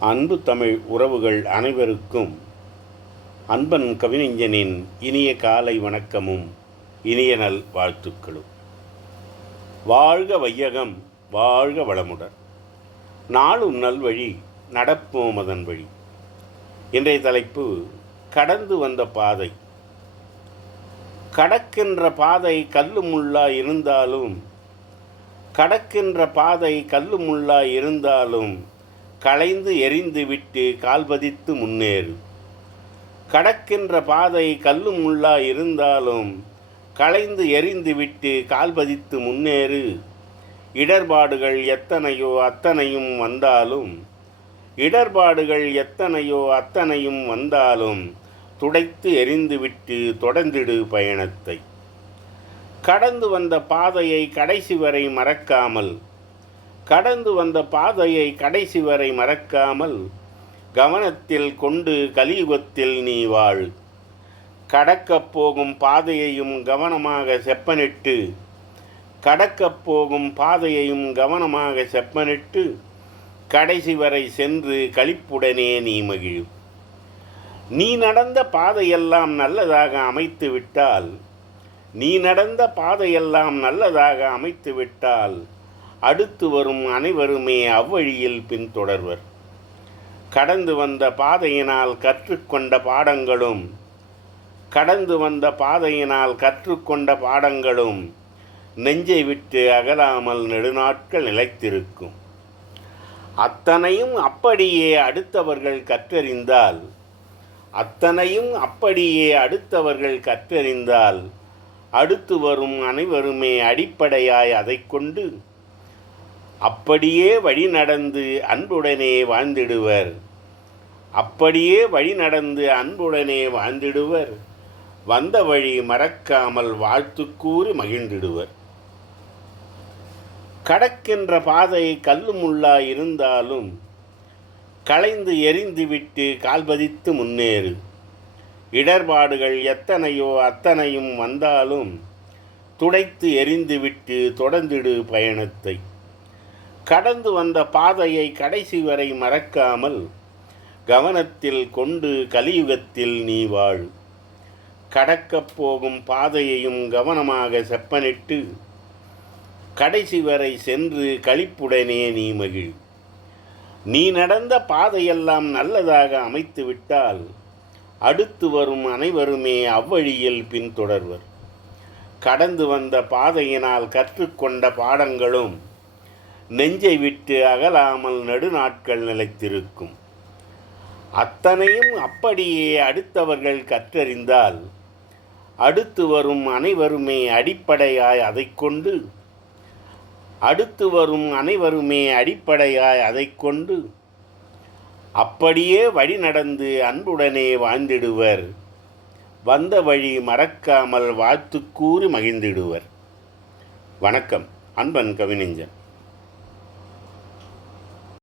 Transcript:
அன்பு தமிழ் உறவுகள் அனைவருக்கும் அன்பன் கவிஞனின் இனிய காலை வணக்கமும் இனிய நல் வாழ்த்துக்களும். வாழ்க வையகம் வாழ்க வளமுடன். நாளும் நல்வழி நடப்போம் அதன் வழி. இன்றைய தலைப்பு கடந்து வந்த பாதை. கடக்கின்ற பாதை கல்லு முள்ளா இருந்தாலும் கடக்கின்ற பாதை கல்லு முள்ளா இருந்தாலும் களைந்து எரிந்துவிட்டு கால்பதித்து முன்னேறு. கடக்கின்ற பாதை கல்லும் முள்ளா இருந்தாலும் களைந்து எரிந்துவிட்டு கால்பதித்து முன்னேறு. இடர்பாடுகள் எத்தனையோ அத்தனையும் வந்தாலும் இடர்பாடுகள் எத்தனையோ அத்தனையும் வந்தாலும் துடைத்து எரிந்துவிட்டு தொடர்ந்திடு பயணத்தை. கடந்து வந்த பாதையை கடைசி வரை மறக்காமல் கடந்து வந்த பாதையை கடைசி வரை மறக்காமல் கவனத்தில் கொண்டு கலியுகத்தில் நீ வாழ். கடக்கப் போகும் பாதையையும் கவனமாக செப்பனிட்டு கடக்கப் போகும் பாதையையும் கவனமாக செப்பனிட்டு கடைசி வரை சென்று களிப்புடனே நீ மகிழ். நீ நடந்த பாதையெல்லாம் நல்லதாக அமைத்து விட்டால் நீ நடந்த பாதையெல்லாம் நல்லதாக அமைத்து விட்டால் அடுத்து வரும் அனைவருமே அவ்வழியில் பின்தொடர்வர். கடந்து வந்த பாதையினால் கற்றுக்கொண்ட பாடங்களும் கடந்து வந்த பாதையினால் கற்றுக்கொண்ட பாடங்களும் நெஞ்சை விட்டு அகலாமல் நெடுநாட்கள் நிலைத்திருக்கும். அத்தனையும் அப்படியே அடுத்தவர்கள் கற்றறிந்தால் அத்தனையும் அப்படியே அடுத்தவர்கள் கற்றறிந்தால் அடுத்து வரும் அனைவருமே அடிப்படையாய் அதை கொண்டு அப்படியே வழி நடந்து அன்புடனே வாழ்ந்திடுவர். அப்படியே வழி நடந்து அன்புடனே வாழ்ந்திடுவர். வந்த வழி மறக்காமல் வாழ்த்து கூறி மகிழ்ந்திடுவர். கடக்கின்ற பாதை கல்லு முள்ளா இருந்தாலும் களைந்து எரிந்துவிட்டு கால்பதித்து முன்னேறு. இடர்பாடுகள் எத்தனையோ அத்தனையும் வந்தாலும் துடைத்து எரிந்துவிட்டு தொடர்ந்திடு பயணத்தை. கடந்து வந்த பாதையை கடைசி வரை மறக்காமல் கவனத்தில் கொண்டு கலியுகத்தில் நீ வாழ். கடக்கப் போகும் பாதையையும் கவனமாக செப்பனிட்டு கடைசி வரை சென்று களிப்புடனே நீ மகிழ். நீ நடந்த பாதையெல்லாம் நல்லதாக அமைத்து விட்டால் அடுத்து வரும் அனைவருமே அவ்வழியில் பின்தொடர்வர். கடந்து வந்த பாதையினால் கற்றுக்கொண்ட பாடங்களும் நெஞ்சை விட்டு அகலாமல் நெடுநாட்கள் நிலைத்திருக்கும். அத்தனையும் அப்படியே அடுத்தவர்கள் கற்றறிந்தால் அடுத்து வரும் அனைவருமே அடிப்படையாய் அதை கொண்டு அடுத்து வரும் அனைவருமே அடிப்படையாய் அதை கொண்டு அப்படியே வழி நடந்து அன்புடனே வாழ்ந்திடுவர். வந்த வழி மறக்காமல் வாழ்த்து கூறி மகிழ்ந்திடுவர். வணக்கம். அன்பன் கவிஞன்